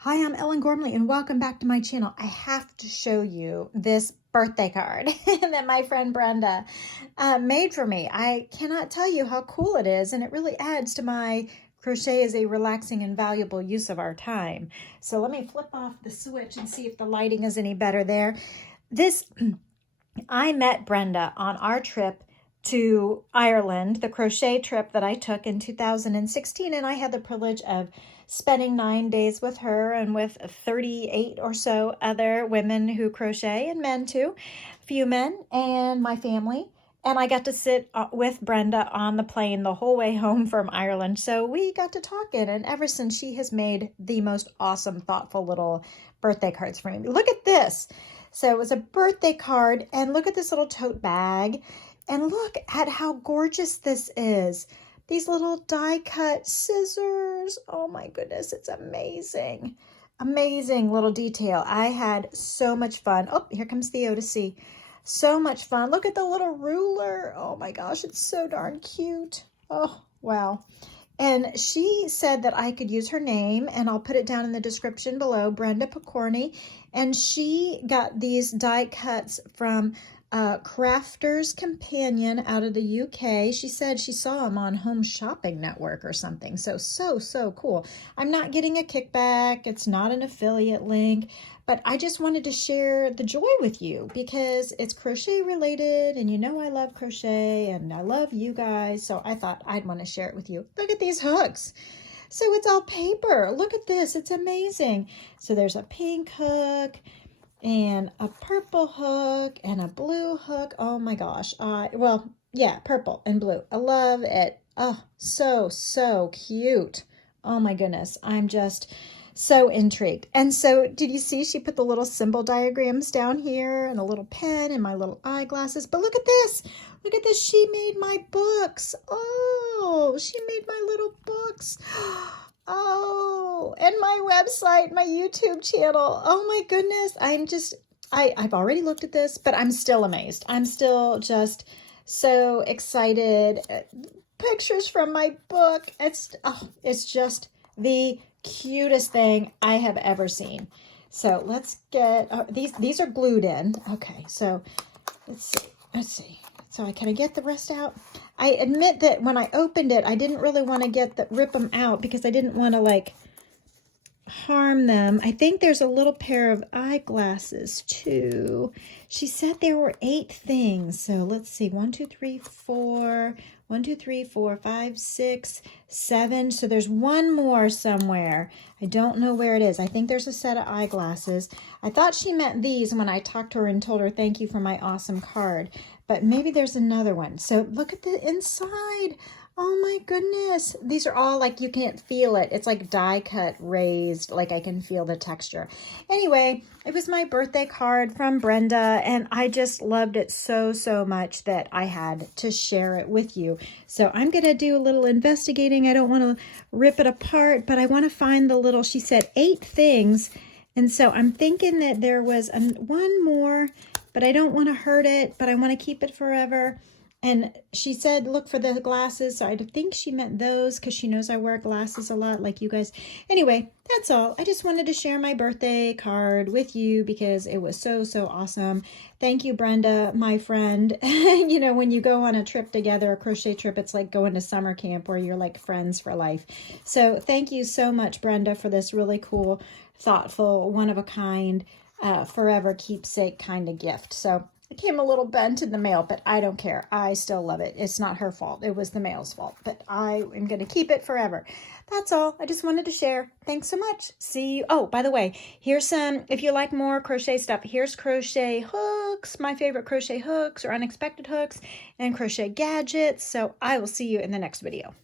Hi, I'm Ellen Gormley and welcome back to my channel. I have to show you this birthday card that my friend Brenda made for me. I cannot tell you how cool it is, and it really adds to my crochet as a relaxing and valuable use of our time. So let me flip off the switch and see if the lighting is any better there. I met Brenda on our trip to Ireland, the crochet trip that I took in 2016, and I had the privilege of spending 9 days with her and with 38 or so other women who crochet, and men too, a few men, and my family. And I got to sit with Brenda on the plane the whole way home from Ireland. So we got to talking, and ever since, she has made the most awesome, thoughtful little birthday cards for me. Look at this. So it was a birthday card, and look at this little tote bag, and look at how gorgeous this is. These little die cut scissors. Oh my goodness, it's amazing. Amazing little detail. I had so much fun. Oh, here comes Theo to see. So much fun. Look at the little ruler. Oh my gosh, it's so darn cute. Oh, wow. And she said that I could use her name, and I'll put it down in the description below, Brenda Picorni. And she got these die cuts from Crafter's Companion out of the UK. She said she saw them on Home Shopping Network or something. So cool. I'm not getting a kickback. It's not an affiliate link, but I just wanted to share the joy with you because it's crochet related, and you know I love crochet and I love you guys. So I thought I'd want to share it with you. Look at these hooks. So it's all paper. Look at this. It's amazing. So there's a pink hook and a purple hook and a blue hook. Oh my gosh. Well, yeah, purple and blue. I love it. Oh, so cute. Oh my goodness. I'm just so intrigued. And so did you see she put the little symbol diagrams down here and a little pen and my little eyeglasses? But look at this. Look at this. She made my books. Oh, she made my little books. Oh, and my website, my YouTube channel. Oh my goodness. I've already looked at this, but I'm still amazed. I'm still just so excited. Pictures from my book. It's just the cutest thing I have ever seen. So let's get, these are glued in. Okay, so let's see. So can I get the rest out? I admit that when I opened it, I didn't really want to rip them out because I didn't want to like harm them. I think there's a little pair of eyeglasses too. She said there were 8 things. So let's see, 1, 2, 3, 4, 1, 2, 3, 4, 5, 6, 7. So there's one more somewhere. I don't know where it is. I think there's a set of eyeglasses. I thought she meant these when I talked to her and told her thank you for my awesome card, but maybe there's another one. So look at the inside. Oh my goodness. These are all like, you can't feel it. It's like die cut raised, like I can feel the texture. Anyway, it was my birthday card from Brenda, and I just loved it so much that I had to share it with you. So I'm going to do a little investigating. I don't want to rip it apart, but I want to find the little, she said 8 things. And so I'm thinking that there was one more, but I don't want to hurt it, but I want to keep it forever. And she said, look for the glasses. So I think she meant those because she knows I wear glasses a lot like you guys. Anyway, that's all. I just wanted to share my birthday card with you because it was so awesome. Thank you, Brenda, my friend. You know, when you go on a trip together, a crochet trip, it's like going to summer camp where you're like friends for life. So thank you so much, Brenda, for this really cool, thoughtful, one-of-a-kind, forever keepsake kind of gift. So it came a little bent in the mail, but I don't care. I still love it. It's not her fault. It was the mail's fault, but I am going to keep it forever. That's all. I just wanted to share. Thanks so much. See you. Oh, by the way, here's some, if you like more crochet stuff, here's crochet hooks, my favorite crochet hooks or unexpected hooks, and crochet gadgets. So I will see you in the next video.